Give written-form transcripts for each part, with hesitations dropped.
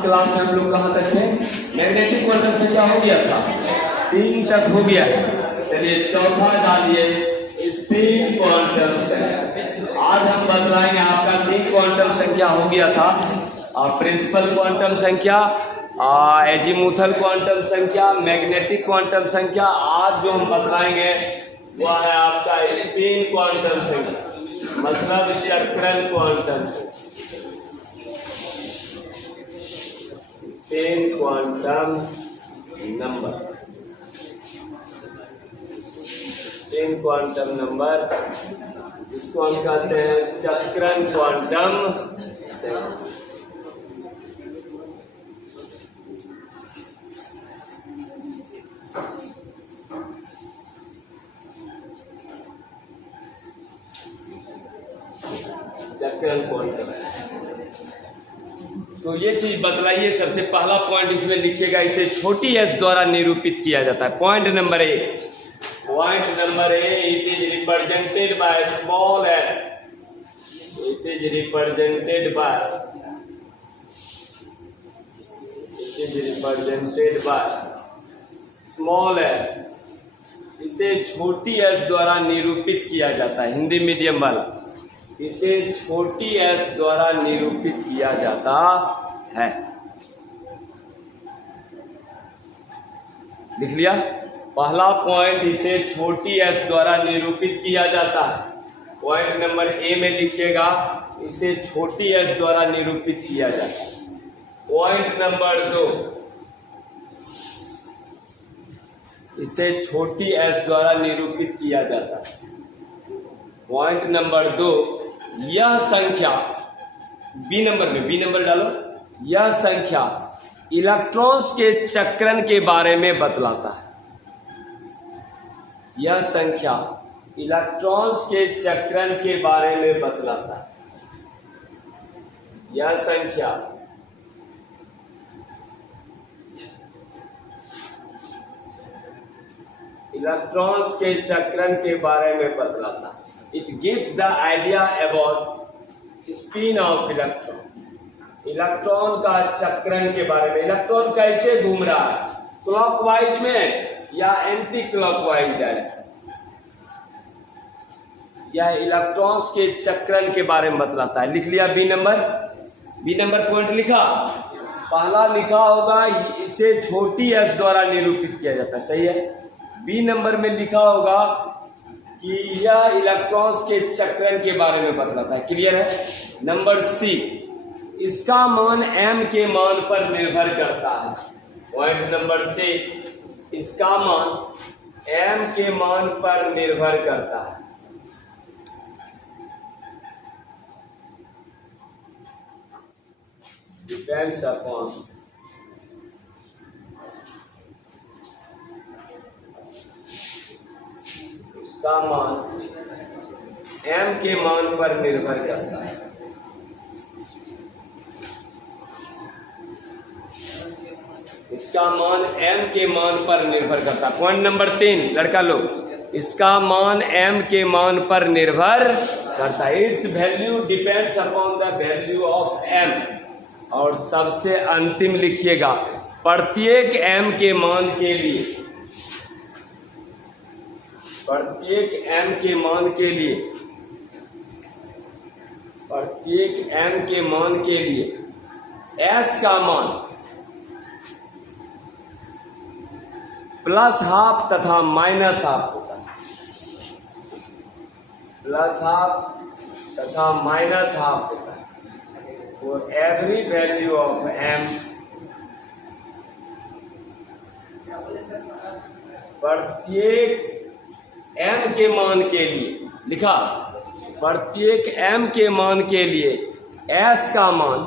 Last class में हम लोग कहाँ तक थे? मैग्नेटिक क्वांटम संख्या हो गया था, 3 तक हो गया है। चलिए चौथा डालिए स्पिन क्वांटम संख्या। आज हम बतलाएंगे, आपका 3 क्वांटम संख्या हो गया था, प्रिंसिपल क्वांटम संख्या, एजीमुथल क्वांटम संख्या, मैग्नेटिक क्वांटम संख्या। आज जो हम बतलाएंगे वह है आपका स्पिन क्वांटम संख्या, मतलब चक्रण क्वांटम संख्या, spin quantum number, spin quantum number, इसको हम कहते हैं चक्रण क्वांटम संख्या। चक्रण क्वांटम। तो ये चीज बतलाइए, सबसे पहला पॉइंट इसमें लिखिएगा, इसे छोटी एस द्वारा निरूपित किया जाता है। Point number A, it is represented by small S, it is represented by small S. इसे छोटी एस द्वारा निरूपित किया जाता है, हिंदी मीडियम वाला, इसे छोटी एस द्वारा निरूपित किया जाता है। लिख लिया पहला पॉइंट, इसे छोटी एस द्वारा निरूपित किया जाता है। पॉइंट नंबर ए में लिखिएगा, इसे छोटी एस द्वारा निरूपित किया जाता है। पॉइंट नंबर 2, इसे छोटी एस द्वारा निरूपित किया जाता है। पॉइंट नंबर 2, यह संख्या, बी नंबर डालो, यह संख्या इलेक्ट्रॉन्स के चक्रण के बारे में बतलाता है। यह संख्या इलेक्ट्रॉन्स के चक्रण के बारे में बतलाता है। यह संख्या इलेक्ट्रॉन्स के चक्रण के बारे में बतलाता है। It gives the idea about spin of electron. Electron का चक्रण के बारे में, इलेक्ट्रॉन कैसे घूम रहा है, क्लॉकवाइज में या एंटी क्लॉकवाइज डायरेक्शन, यह इलेक्ट्रॉन्स के चक्रण के बारे में बतलाता है। लिख लिया बी नंबर पॉइंट लिखा, पहला लिखा होगा इसे छोटी एस द्वारा निरूपित किया जाता है, सही है। बी नंबर में लिखा होगा कि यह इलेक्ट्रॉन्स के चक्रण के बारे में बतलाता है, क्लियर है। नंबर सी, इसका मान m के मान पर निर्भर करता है। पॉइंट नंबर सी, इसका मान m के मान पर निर्भर करता है। डिपेंड्स अपॉन का मान m के मान पर निर्भर करता है। इसका मान m के मान पर निर्भर करता है। पॉइंट नंबर 3, लड़का लोग, इसका मान m के मान पर निर्भर करता है। It's value depends upon the value of m। और सबसे अंतिम लिखिएगा, प्रत्येक m के मान के लिए, प्रत्येक m के मान के लिए, प्रत्येक m के मान के लिए s का मान प्लस हाफ तथा माइनस हाफ होता है। प्लस हाफ तथा माइनस हाफ होता है। तो एवरी वैल्यू ऑफ m, प्रत्येक m के मान के लिए, लिखा, प्रत्येक m के मान के लिए s का मान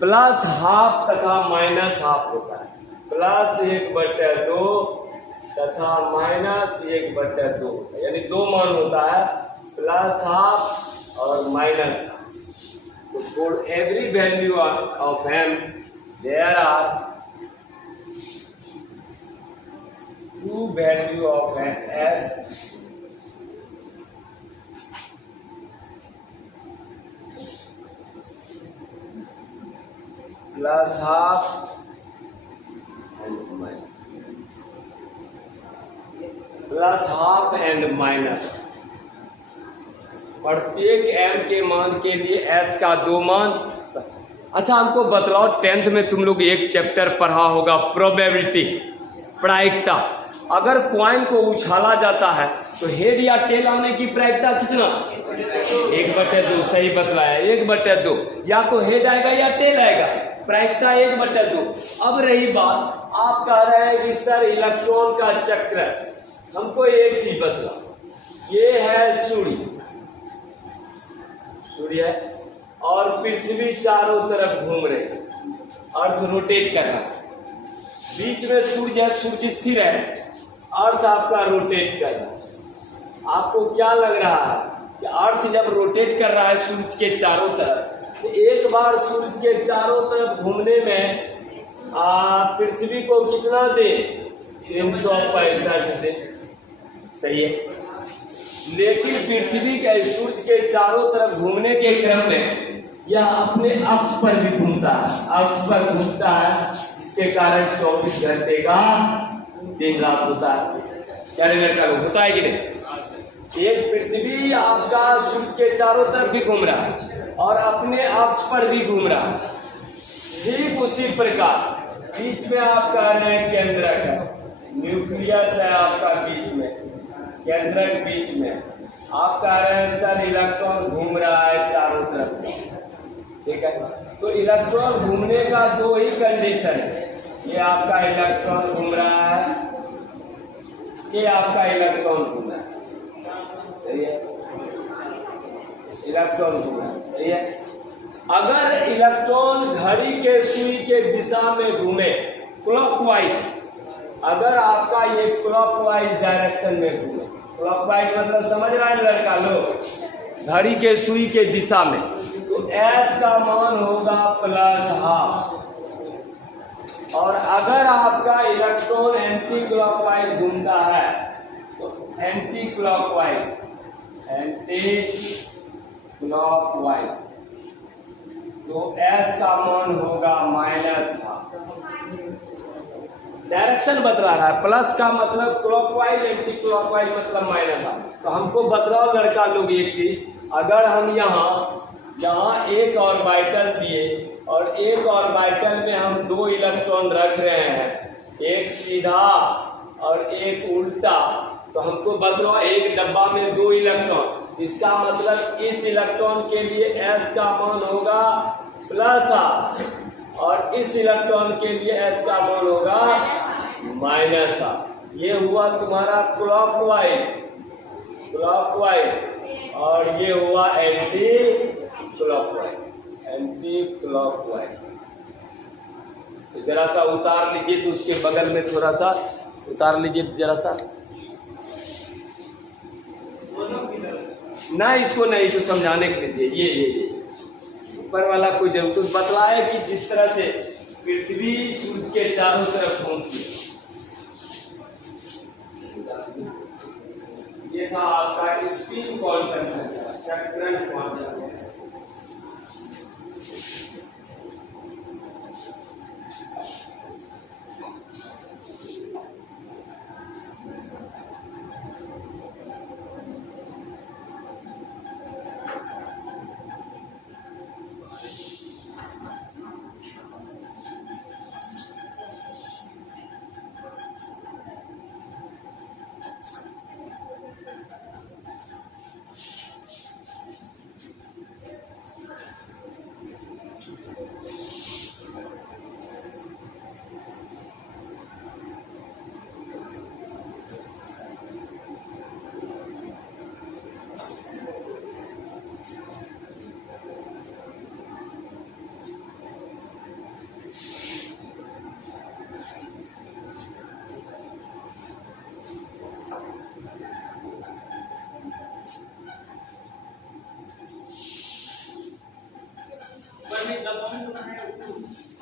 प्लस हाफ तथा माइनस हाफ होता है। प्लस 1/2 तथा माइनस 1/2, यानी 2 मान होता है, प्लस हाफ और माइनस हाफ। तो for every value of m there are 2 value of s plus half plus half and minus. प्रत्येक m के मान के लिए s का 2 मान। अच्छा हमको बतलाओ, 10th में तुम लोग एक चैप्टर पढ़ा होगा प्रोबेबिलिटी, प्रायिकता। अगर कॉइन को उछाला जाता है तो हेड या टेल आने की प्रायिकता कितना? 1/2। सही बतलाया, 1/2। या तो हेड आएगा या टेल आएगा, प्रायिकता 1/2। अब रही बात, आप कह रहे हैं कि सर इलेक्ट्रॉन का चक्र, हमको एक चीज बतला, ये है सूर्य है और पृथ्वी चारों तरफ घूम रही है, अर्थ रोटेट कर रहा है, बीच में सूर्य है, सूर्य स्थिर है, अर्थ आपका रोटेट कर रहा है। आपको क्या लग रहा है कि अर्थ जब रोटेट कर रहा है सूर्य के चारों तरफ, तो एक बार सूर्य के चारों तरफ घूमने में पृथ्वी को कितना दिन? 365 दिन। सही है। लेकिन पृथ्वी के सूर्य के चारों तरफ घूमने के क्रम में यह अपने अक्ष पर भी घूमता है, अक्ष पर घूमता है, जिसके कारण 24 घंटे का दिन रात होता है। क्या लड़का लोग होता है कि नहीं? एक पृथ्वी आपका सूर्य के चारों तरफ भी घूम रहा है और अपने अक्ष पर भी घूम रहा है। ठीक उसी प्रकार बीच में आप कह रहे हैं केंद्रक है, न्यूक्लियस है आपका बीच में, केंद्रक बीच में। आप कह रहे हैं सर इलेक्ट्रॉन घूम रहा है चारों तरफ, ठीक है। तो इलेक्ट्रॉन घूमने का 2 ही कंडीशन है, ये आपका इलेक्ट्रॉन घूम रहा है, ये आपका इलेक्ट्रॉन घूम रहा है, सही है, इलेक्ट्रॉन घूम रहा है, सही है। अगर इलेक्ट्रॉन घड़ी के सुई के दिशा में घूमे क्लॉकवाइज, अगर आपका ये क्लॉकवाइज डायरेक्शन में घूमे, क्लॉकवाइज मतलब समझ रहा है लड़का लोग, घड़ी के सुई के दिशा में, तो S का मान होगा प्लस हाफ। और अगर आपका इलेक्ट्रॉन एंटी क्लॉकवाइज घूमता है तो एंटी क्लॉकवाइज तो S का मान होगा माइनस हाफ। डायरेक्शन बतला रहा है, प्लस का मतलब क्लॉकवाइज, एंटी क्लॉकवाइज मतलब माइनस हाफ। तो हमको बतलाओ लड़का लोग एक चीज, अगर हम यहाँ एक ऑर्बिटल दिए और एक ऑर्बिटल में हम 2 इलेक्ट्रॉन रख रहे हैं, एक सीधा और एक उल्टा, तो हमको बतलाओ एक डब्बा में 2 इलेक्ट्रॉन, इसका मतलब इस इलेक्ट्रॉन के लिए S का मान होगा प्लस हाफ और इस इलेक्ट्रॉन के लिए S का मान होगा माइनस हाफ। ये हुआ तुम्हारा क्लॉकवाइज और ये हुआ एंटी क्लॉकवाइज। तो जरा सा उतार लीजिए, तो उसके बगल में थोड़ा सा उतार लीजिए, तो जरा सा ना, इसको नहीं तो समझाने के लिए ये ऊपर वाला कोई जरूर तो बतलाए कि जिस तरह से पृथ्वी सूर्य के चारों तरफ घूमती है। ये था आपका स्पिन क्वांटम चक्रण क्वांटम।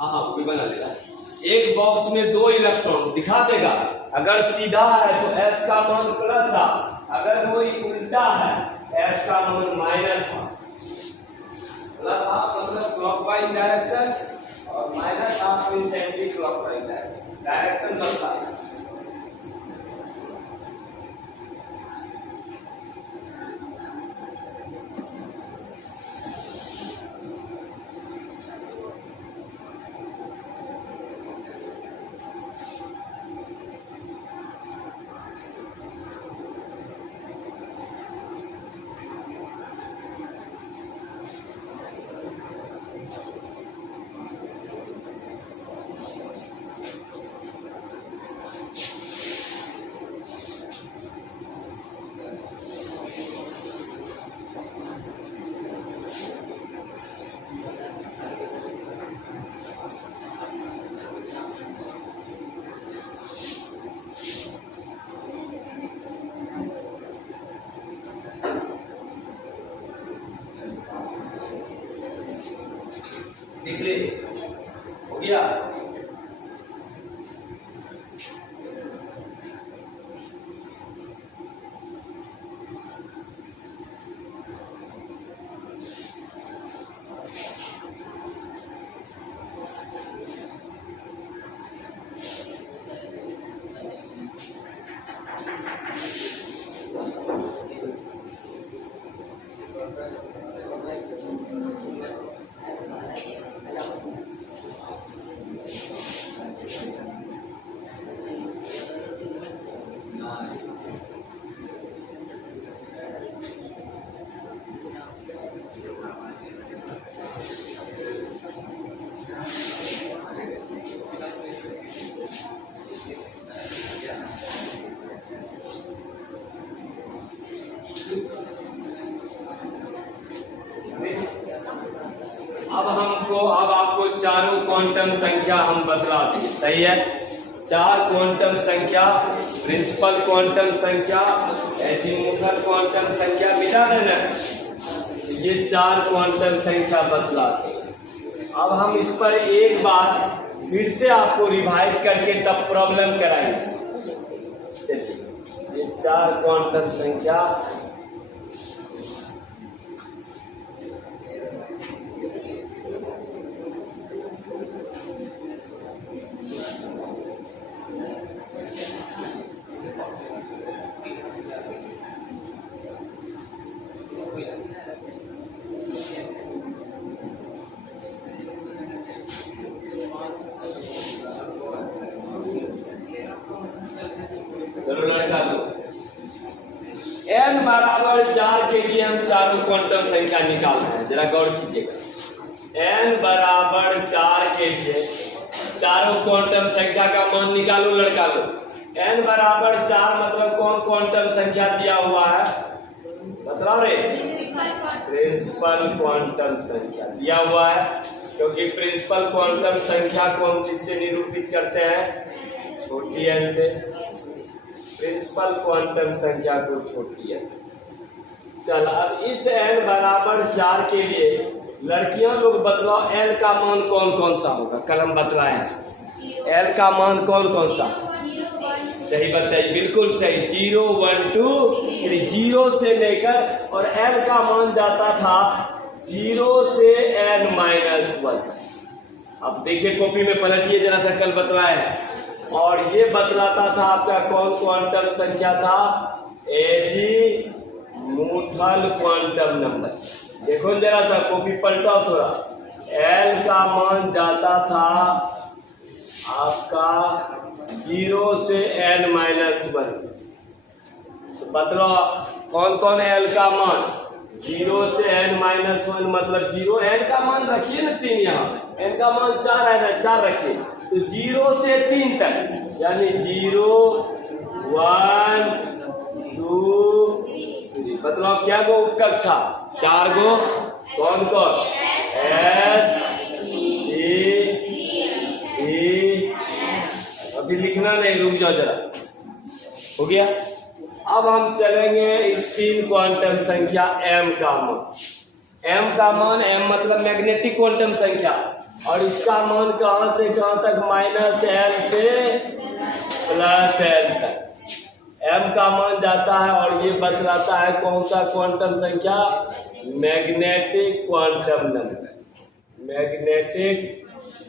हाँ कोई बना देगा। एक बॉक्स में 2 इलेक्ट्रॉन दिखा देगा, अगर सीधा है तो S का मान प्लस हाफ, अगर कोई उल्टा है S का मान माइनस हाफ। प्लस हाफ मतलब क्लॉकवाइज डायरेक्शन और माइनस बदला है। निकले हो गया। अब आपको चारों क्वांटम संख्या हम बतला दें, सही है। चार क्वांटम संख्या, प्रिंसिपल क्वांटम संख्या, एजीमुथल क्वांटम संख्या मिला है ना, ये चार क्वांटम संख्या बतलाते हैं। अब हम इस पर एक बार फिर से आपको रिवाइज करके तब प्रॉब्लम कराएंगे। चलिए, ये चार क्वांटम संख्या लड़का लो। n बराबर 4 के लिए हम चारों क्वांटम संख्या निकाल रहे हैं, जरा गौर कीजिएगा। n बराबर 4 के लिए चारों क्वांटम संख्या का मान निकालो लड़का लो। n बराबर 4 मतलब कौन क्वांटम संख्या दिया हुआ है, बता रहे, प्रिंसिपल क्वांटम संख्या दिया हुआ है, क्योंकि प्रिंसिपल क्वांटम संख्या को हम किससे निरूपित करते हैं, छोटी n से। प्रिंसिपल क्वांटम संख्या को छोटी n से। चल, अब इस n बराबर 4 के लिए लड़कियां लोग बतलाओ l का मान कौन कौन सा होगा, कलम बतलाए l का मान कौन कौन सा, सही बताइए, बिल्कुल सही, 0 1 2 3, 0 से लेकर, और l का मान जाता था 0 से n-1। अब देखिए कॉपी में पलटिए जरा सा, कल बतलाए, और ये बतलाता था आपका कौन क्वांटम संख्या था, एजीमुथल क्वांटम नंबर। देखो जरा सा कॉपी पलटाओ थोड़ा, l का मान जाता था आपका 0 से n-1। तो बतलाओ कौन कौन है l का मान, 0 से n-1 मतलब 0, n का मान रखिए ना 3, यहाँ n का मान 4 है ना, 4 रखिए, तो 0 से 3 तक, यानी 0 1 2 3। बतलाओ क्या गो कक्षा, 4 गो, कौन कौन, S E, अभी लिखना नहीं, रुक जाओ जरा, हो गया। अब हम चलेंगे स्पिन क्वांटम संख्या m का मान। m का मान, m मतलब मैग्नेटिक क्वांटम संख्या, और इसका मान कहां से कहां तक, -l से +l तक m का मान जाता है, और ये बतलाता है कौन सा क्वांटम संख्या, magnetic quantum number, magnetic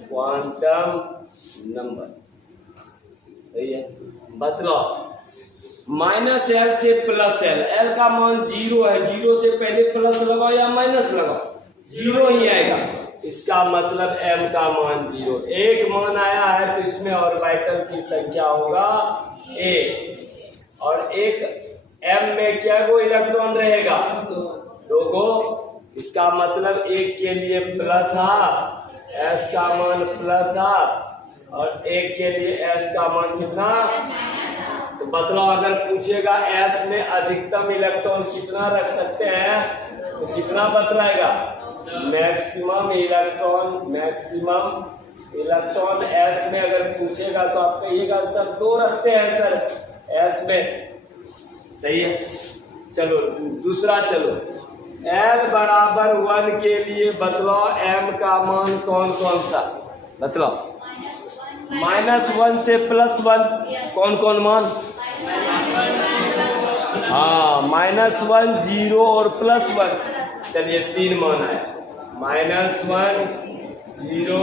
quantum number. सही है। बतलाओ माइनस एल से प्लस एल, एल का मान 0 है, 0 से पहले प्लस लगाओ या माइनस लगाओ, 0 ही आएगा। इसका मतलब m का मान 0, एक मान आया है तो इसमें ऑर्बिटल की संख्या होगा 1, और एक m में क्या गो इलेक्ट्रॉन रहेगा, 2 गो। इसका मतलब एक के लिए प्लस हाफ, s का मान प्लस हाफ, और एक के लिए s का मान कितना। तो बतलाओ अगर पूछेगा s में अधिकतम इलेक्ट्रॉन कितना रख सकते हैं तो कितना बतलाएगा, मैक्सिमम इलेक्ट्रॉन s में अगर पूछेगा तो आप कहिएगा सर 2 रखते हैं सर s में। सही है। चलो दूसरा, चलो l बराबर 1 के लिए बतलाओ m का मान कौन कौन सा, बतलाओ। -1 से +1 कौन कौन मान, हाँ -1, 0 और +1। चलिए 3 मान आए, -1, 0,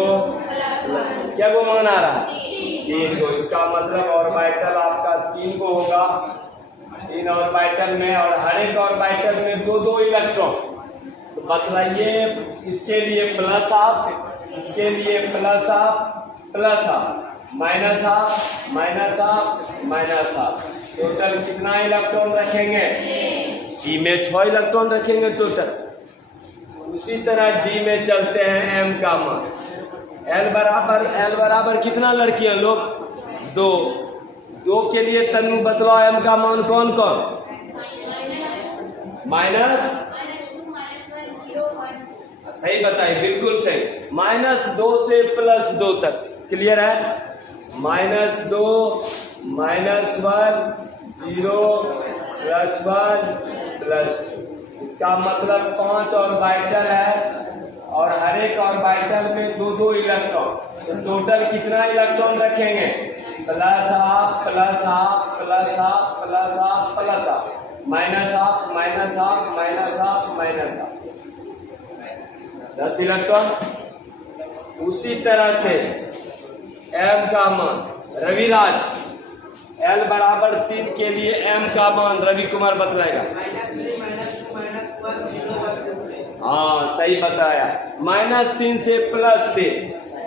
क्या वो मान आ रहा है 3 को। इसका मतलब ऑर्बिटल आपका 3 को होगा, 3 ऑर्बिटल में, और हर एक ऑर्बिटल में 2 इलेक्ट्रॉन। तो बतलाइए इसके लिए प्लस हाफ, इसके लिए plus half, minus half, minus half, minus half, total कितना इलेक्ट्रॉन रखेंगे, डी में 6 इलेक्ट्रॉन रखेंगे टोटल। उसी तरह डी में चलते हैं, m का मान l बराबर कितना लड़कियां लोग, 2 के लिए तन्नू बतलाओ m का मान कौन कौन, माइनस, सही बताइए, बिल्कुल सही, -2 से +2 तक क्लियर है। -2, -1, 0, +1, +2। इसका मतलब 5 ऑर्बिटल है, और हर एक ऑर्बिटल में 2 इलेक्ट्रॉन। तो टोटल कितना इलेक्ट्रॉन रखेंगे, plus half, plus half, plus half, plus half, plus half, minus half, minus half, minus half, minus half, 10 electron. उसी तरह से m का मान, रविराज l बराबर 3 के लिए m का मान रवि कुमार बतलाएगा। हाँ सही बताया, -3 से +3,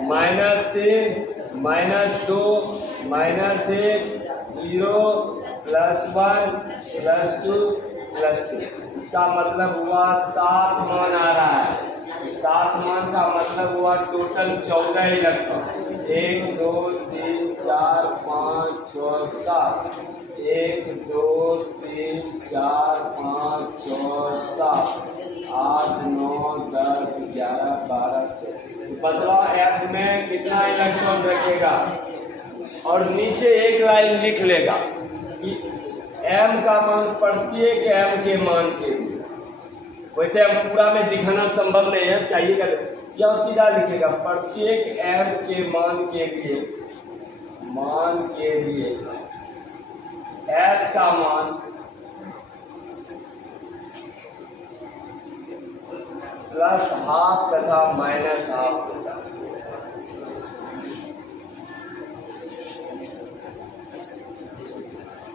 -3, -2, -1, 0, +1, +2, +3। इसका मतलब हुआ 7 मान आ रहा है। 7 मान का मतलब हुआ टोटल 14 इलेक्ट्रॉन, 1, 2, 3, 4, 5, 6, 7, 1, 2, 3, 4, 5, 6, 7, 8, 9, 10, 11, 12, 13। बतलाओ f में कितना इलेक्ट्रॉन रखेगा, और नीचे एक लाइन लिख लेगा कि m का मान प्रत्येक m के मान के लिए। वैसे अब पूरा में दिखाना संभव नहीं है, चाहिएगा या सीधा लिखेगा प्रत्येक m के मान के लिए s का मान +½ तथा -½ होता है।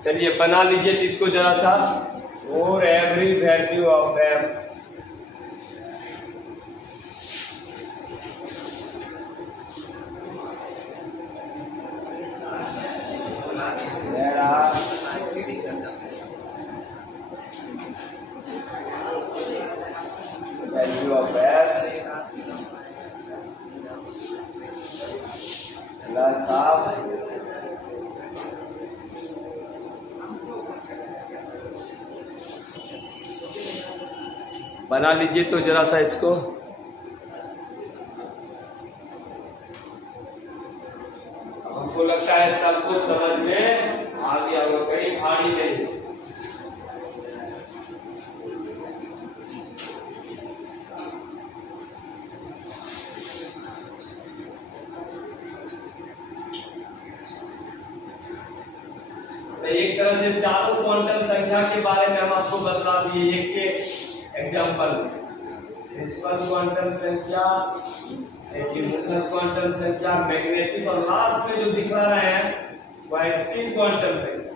चलिए बना लीजिए इसको जरा सा, और every value of m value of s +½ बना लीजिए तो जरा सा इसको। हमको लगता है सबको समझ में आ गया होगा, कहीं भारी नहीं। तो एक तरह से चारों क्वांटम संख्या के बारे में हम आपको बता दिए। एक के एग्जाम्पल, प्रिंसिपल क्वांटम संख्या, मुख्य क्वांटम संख्या, मैग्नेटिक, और लास्ट में जो दिखा रहे हैं वह स्पिन क्वांटम संख्या।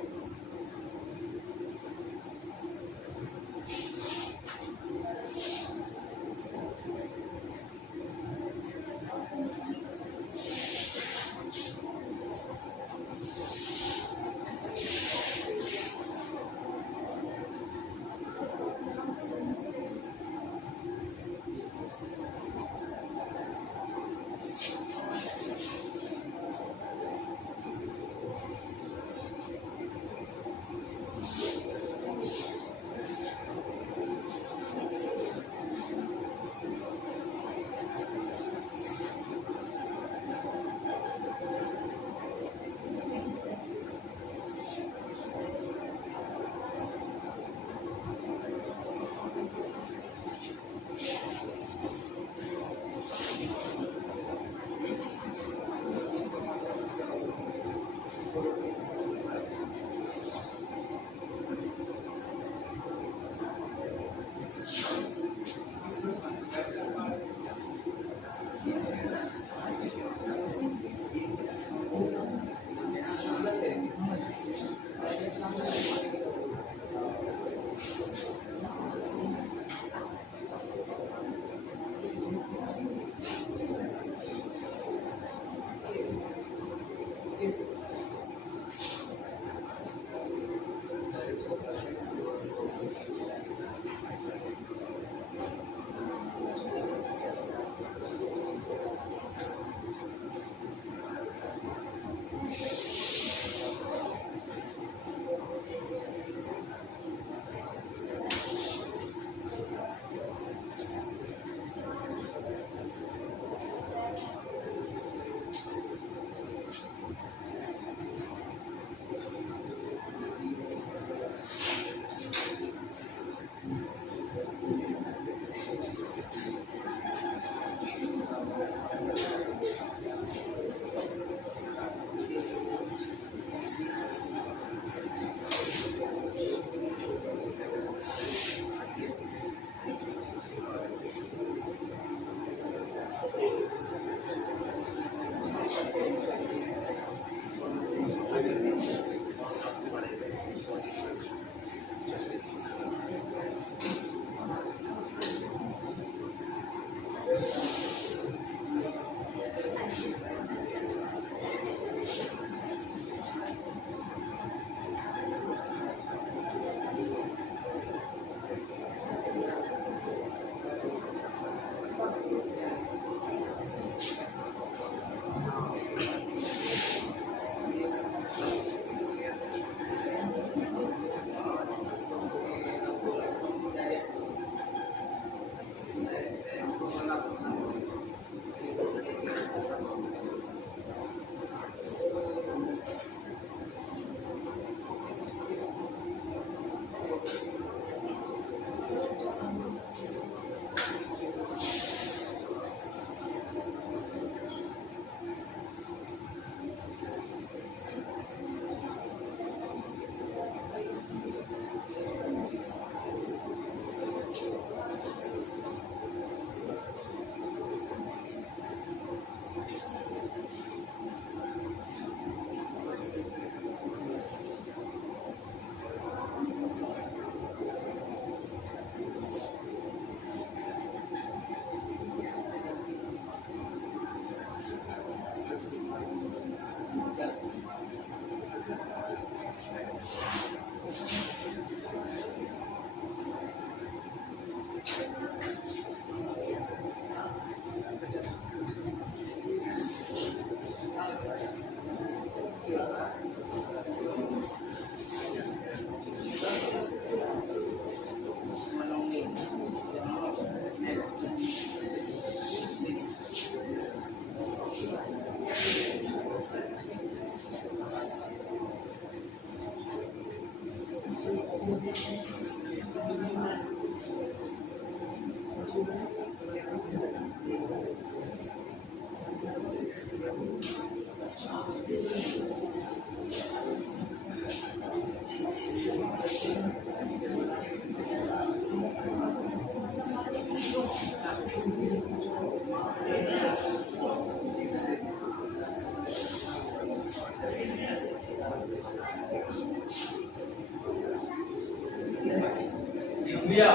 लिया,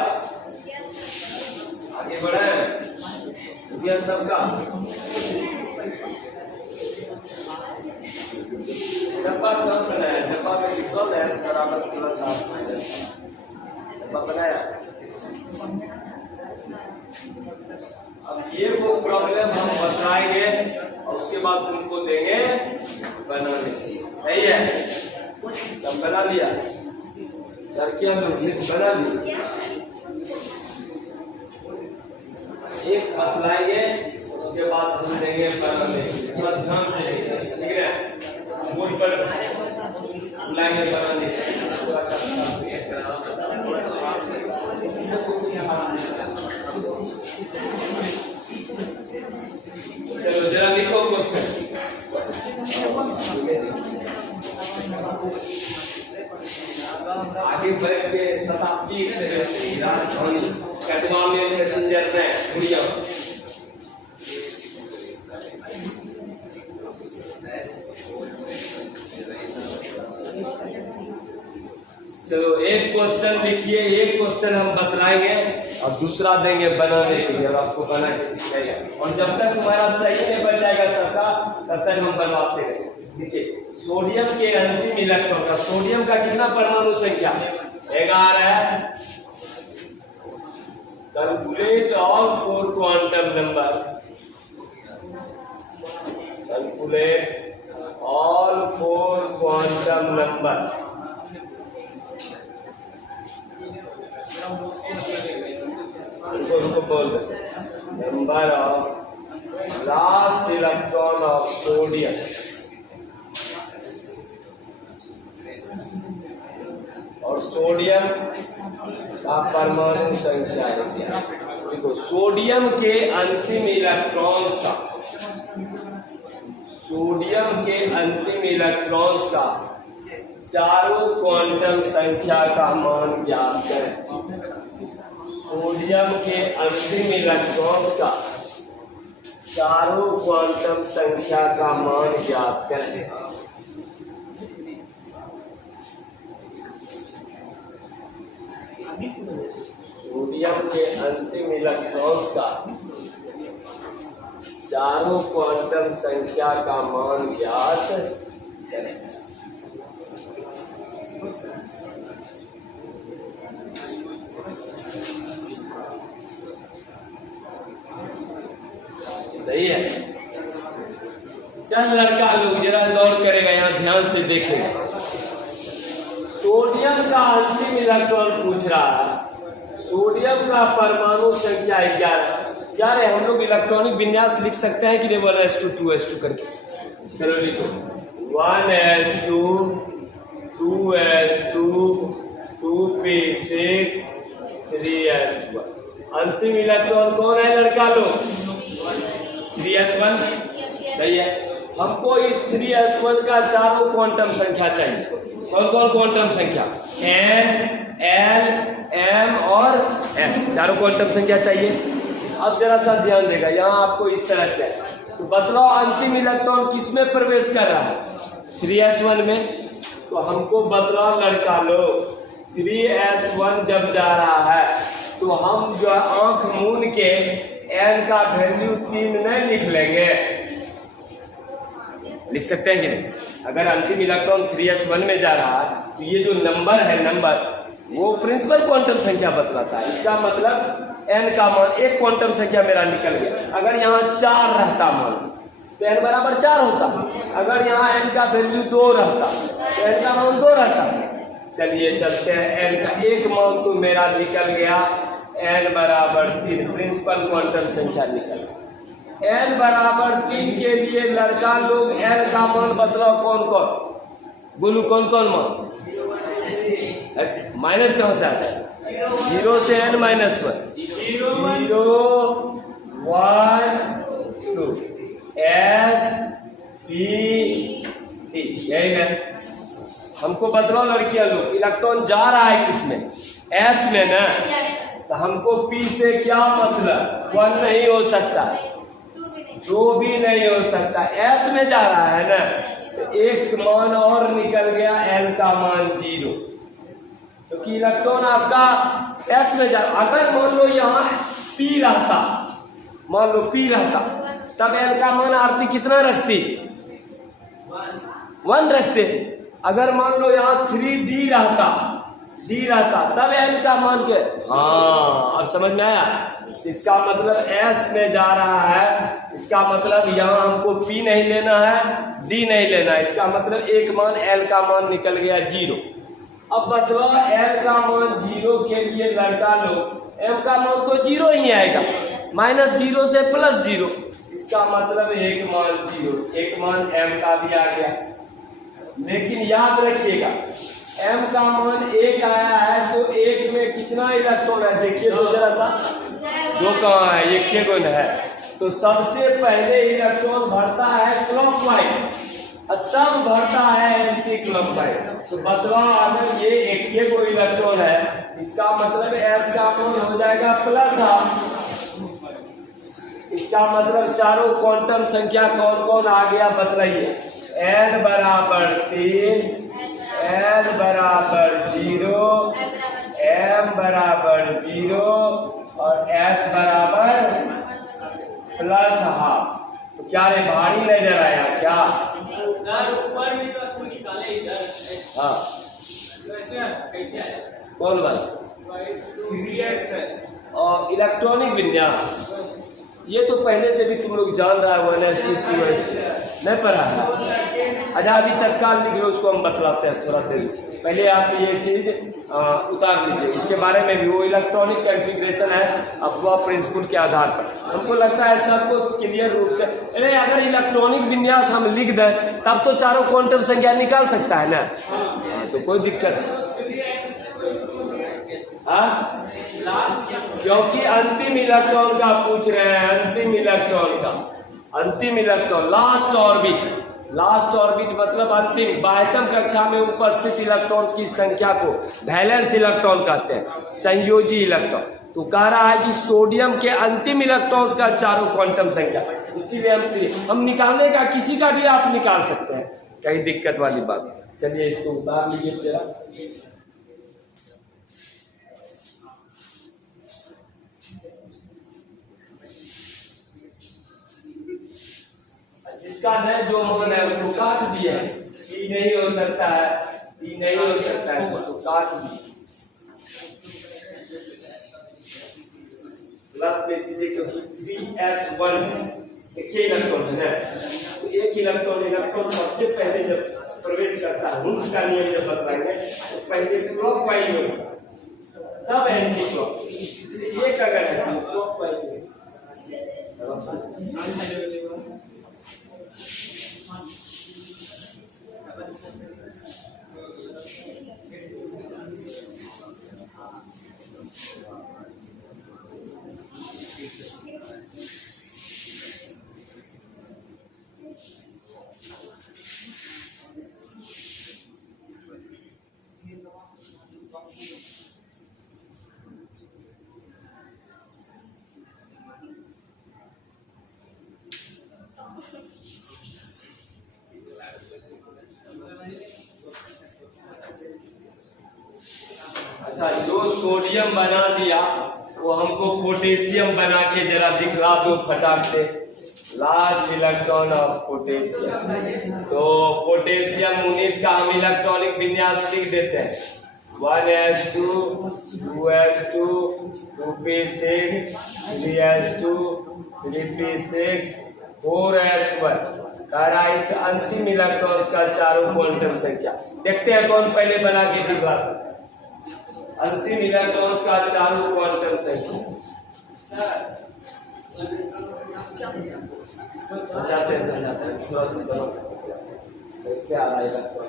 आगे बढ़े, लिया सबका। डब्बा कौन बनाया? डब्बा में लिखो S बराबर प्लस R माइनस। डब्बा बनाया। अब ये वो प्रॉब्लम हम बताएंगे और उसके बाद तुमको देंगे बनाने। सही है? सब बना लिया? लड़कियां लोग बना ली। एक बतलाएंगे उसके बाद हम देंगे बनाने। थोड़ा ध्यान से देखें, ठीक है? बोर्ड पर बुलाएंगे बनाने। चलो जरा लिखो क्वेश्चन। आगे बढ़ के शताब्दी राजधानी कटवा में पैसेंजर ट्रेन उड़िया। चलो एक क्वेश्चन लिखिए, एक क्वेश्चन हम बतलाएंगे और दूसरा देंगे बनाने के लिए और आपको बना के दिखाएगा। और जब तक तुम्हारा सही नहीं बन जाएगा सबका तब तक हम बनवाते रहेंगे। देखिए सोडियम के अंतिम इलेक्ट्रॉन का, सोडियम का कितना परमाणु संख्या? 11। Calculate all 4 quantum number. Calculate all 4 quantum number. उनको बोल number of last electron of sodium और सोडियम का परमाणु संख्या है। देखो सोडियम के अंतिम इलेक्ट्रॉन्स का, सोडियम के अंतिम इलेक्ट्रॉन्स का चारों क्वांटम संख्या का मान ज्ञात करें। सोडियम के अंतिम इलेक्ट्रॉन्स का चारों क्वांटम संख्या का मान ज्ञात करें। सोडियम के अंतिम इलेक्ट्रॉन्स का चारों क्वांटम संख्या का मान ज्ञात करें। सही है? चल लड़का लोग जरा गौर करेगा, यहाँ ध्यान से देखेगा। सोडियम का अंतिम इलेक्ट्रॉन पूछ रहा है, सोडियम का परमाणु संख्या 11। यार हम लोग इलेक्ट्रॉनिक विन्यास लिख सकते हैं कि नहीं? बोला S2 2S2 करके। चलो लिखो 1S2 2S2 2p6 3S1। अंतिम इलेक्ट्रॉन कौन है लड़का लोग? 3S1। सही है? हमको इस 3S1 का चारों क्वांटम संख्या चाहिए। कौन कौन क्वांटम संख्या? N, L, M और S, चारों क्वांटम संख्या चाहिए। अब जरा सा ध्यान देगा, यहाँ आपको इस तरह से तो बतलाओ अंतिम इलेक्ट्रॉन किस में प्रवेश कर रहा है? 3S1 में। तो हमको बतलाओ लड़का लोग 3S1 जब जा रहा है तो हम जो आंख मून के N का वैल्यू 3 नहीं लिख लेंगे? लिख सकते हैं कि नहीं? अगर अंतिम इलेक्ट्रॉन 3S1 में जा रहा है तो ये जो नंबर है, नंबर वो प्रिंसिपल क्वांटम संख्या बतलाता है। इसका मतलब N का मान, एक क्वांटम संख्या मेरा निकल गया। अगर यहाँ 4 रहता मान तो N बराबर 4 होता। अगर यहाँ N का वैल्यू 2 रहता तो N का मान 2 रहता। चलिए चलते हैं, N का एक मान तो मेरा निकल गया, N बराबर 3, प्रिंसिपल क्वांटम संख्या निकल। N बराबर 3 के लिए लड़का लोग N का मान बतलाओ कौन कौन? बोलू कौन कौन मान? माइनस कहाँ से आता है? 0 से N -1। 0 1 2 S P T, यही है। हमको बतलाओ लड़कियां लोग इलेक्ट्रॉन जा रहा है किसमें? S में ना। तो हमको P से क्या मतलब? 1 नहीं हो सकता, 2 भी नहीं हो सकता, S में जा रहा है ना। तो एक मान और निकल गया, L का मान 0। क्योंकि इलेक्ट्रॉन आपका एस में जा, अगर मान लो यहाँ पी रहता, मान लो पी रहता, तब एल का मान आरती कितना रखती? 1 रखते। अगर मान लो यहाँ 3D रहता, डी रहता, तब एल का मान के, हाँ अब समझ में आया। इसका मतलब एस में जा रहा है, इसका मतलब यहाँ हमको पी नहीं लेना है, डी नहीं लेना है, इसका मतलब एक मान एल का मान निकल गया 0। अब बतलाओ एल का मान 0 के लिए लड़का लो, एम का मान तो 0 ही आएगा, -0 से +0, इसका मतलब एक मान 0, एक मान एम का भी आ गया। लेकिन याद रखिएगा एम का मान 1 आया है तो 1 में कितना इलेक्ट्रॉन है? देखिए तो जरा सा, 2 कहाँ है? 1 के गुण है। तो सबसे पहले इलेक्ट्रॉन भरता है क्लॉकवाइज और तब भरता है एंटी क्लॉकवाइज। तो बतलाओ अगर ये 1 के गो इलेक्ट्रॉन है, इसका मतलब एस का मान हो जाएगा +1/2। इसका मतलब चारों क्वांटम संख्या कौन कौन आ गया बतलाइए? n बराबर 3, l बराबर 0, m बराबर 0 और s बराबर +1/2। तो क्या रे भारी नजर आया क्या? ऊपर भी तो आपको निकाले इधर। हाँ कौन बात? और इलेक्ट्रॉनिक विन्यास ये तो पहले से भी तुम लोग जान रहा है, 1s2 2s2 नहीं पढ़ा है? अच्छा अभी तत्काल लिख लो, उसको हम बतलाते हैं थोड़ा देर। पहले आप ये चीज उतार लीजिए, इसके बारे में भी वो इलेक्ट्रॉनिक कॉन्फ़िगरेशन है अफवाह प्रिंसिपल के आधार पर। हमको लगता है सब कुछ क्लियर रूप से, अरे अगर इलेक्ट्रॉनिक विन्यास हम लिख दें तब तो चारों क्वांटम संख्या निकाल सकता है ना, तो कोई दिक्कत नहीं। क्योंकि अंतिम इलेक्ट्रॉन का पूछ रहे हैं, अंतिम इलेक्ट्रॉन का, अंतिम इलेक्ट्रॉन लास्ट ऑर्बिट मतलब अंतिम बाह्यतम कक्षा में उपस्थित इलेक्ट्रॉन की संख्या को वैलेंस इलेक्ट्रॉन कहते हैं, संयोजी इलेक्ट्रॉन। तो कह रहा है कि सोडियम के अंतिम इलेक्ट्रॉन्स का चारों क्वांटम संख्या, इसीलिए हम निकालने का किसी का भी आप निकाल सकते हैं, कहीं दिक्कत वाली बात। चलिए इसको उतार लीजिए जरा। जिसका न जो मान है उसको काट दिया, ई नहीं हो सकता है, ई नहीं हो सकता है, उसको काट दिया। प्लस में सीधे क्योंकि 3s1 एक ही इलेक्ट्रॉन है, तो एक इलेक्ट्रॉन सबसे पहले जब प्रवेश करता है, हुक्स का नियम जब बताएंगे तो पहले क्लॉकवाइज में तब एंटी क्लॉक, इसलिए एक अगर है तो क्लॉकवाइज में। अच्छा जो सोडियम बना दिया वो हमको पोटेशियम बना के जरा दिखला दो फटाक से। लास्ट इलेक्ट्रॉन ऑफ पोटेशियम, तो पोटेशियम 19 का हम इलेक्ट्रॉनिक विन्यास लिख देते हैं, 1s2 2s2 2p6 3s2 3p6 4s1। कह रहा है इस अंतिम इलेक्ट्रॉन का चारों क्वांटम संख्या, देखते हैं कौन पहले बना के दिखला सकता। अंतिम इलेक्ट्रॉन्स का चारों क्वांटम संख्या समझाते हैं थोड़ा कैसे आ रहा है इलेक्ट्रॉन।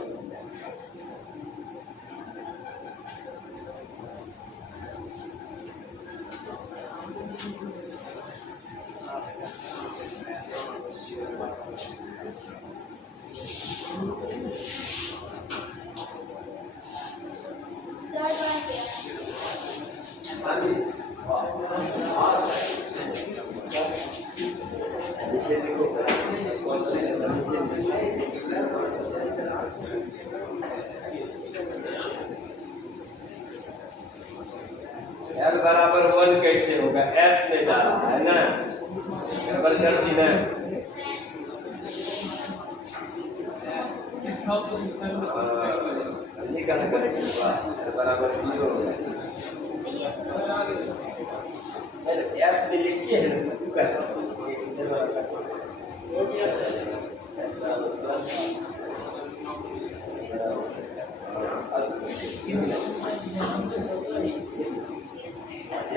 नीचे देखो बराबर 1 कैसे होगा, एस में जा रहा है ना, बराबर कर दी ना। बराबर 0 हो गया, एस में लिखिए है ना, एस बराबर प्लस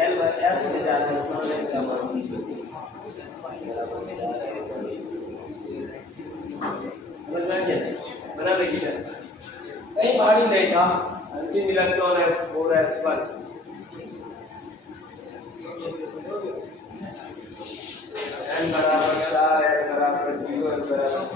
एल एस में जा रहा है, सामने का समझना क्या नहीं, बना देखिए कहीं भारी नहीं था, अंतिम इलेक्ट्रॉन है 4s पर। n बराबर 4, n बराबर 0, n बराबर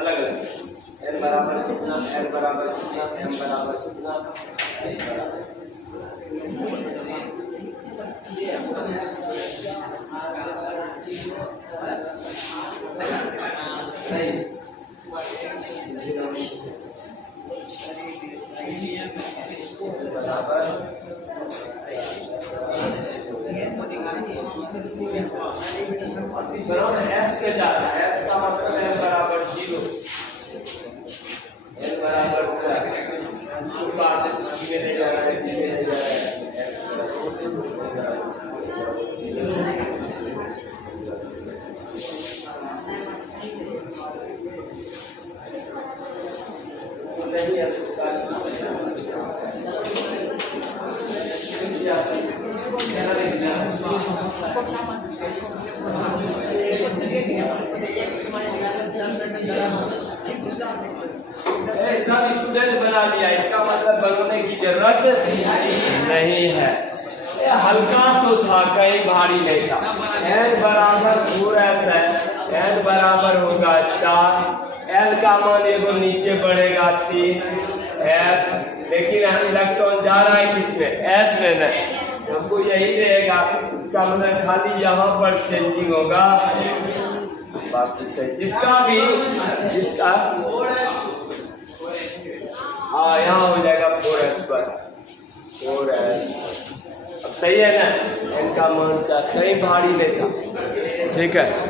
अलग अलग n बराबर कितना, l बराबर कितना, m बराबर कितना, s बराबर एस पे जा रहा है, एस का मतलब है बराबर 0, एल बराबर 4, इसको काट में नहीं जा रहा है, में नहीं जा रहा है, सब स्टूडेंट बना लिया, इसका मतलब बनाने की जरूरत नहीं है, ये हल्का तो था, कहीं भारी नहीं था। n बराबर 4s है, n बराबर होगा 4, l का मान एगो नीचे बढ़ेगा 3, f, लेकिन हम इलेक्ट्रॉन जा रहा है किसमें, s में नहीं, हमको यही रहेगा, इसका मतलब खाली यहाँ पर चेंजिंग होगा, बाकी सही, जिसका हाँ यहाँ हो जाएगा 4s पर 4s, अब सही है ना, n का मान 4, कहीं भारी नहीं था, ठीक है।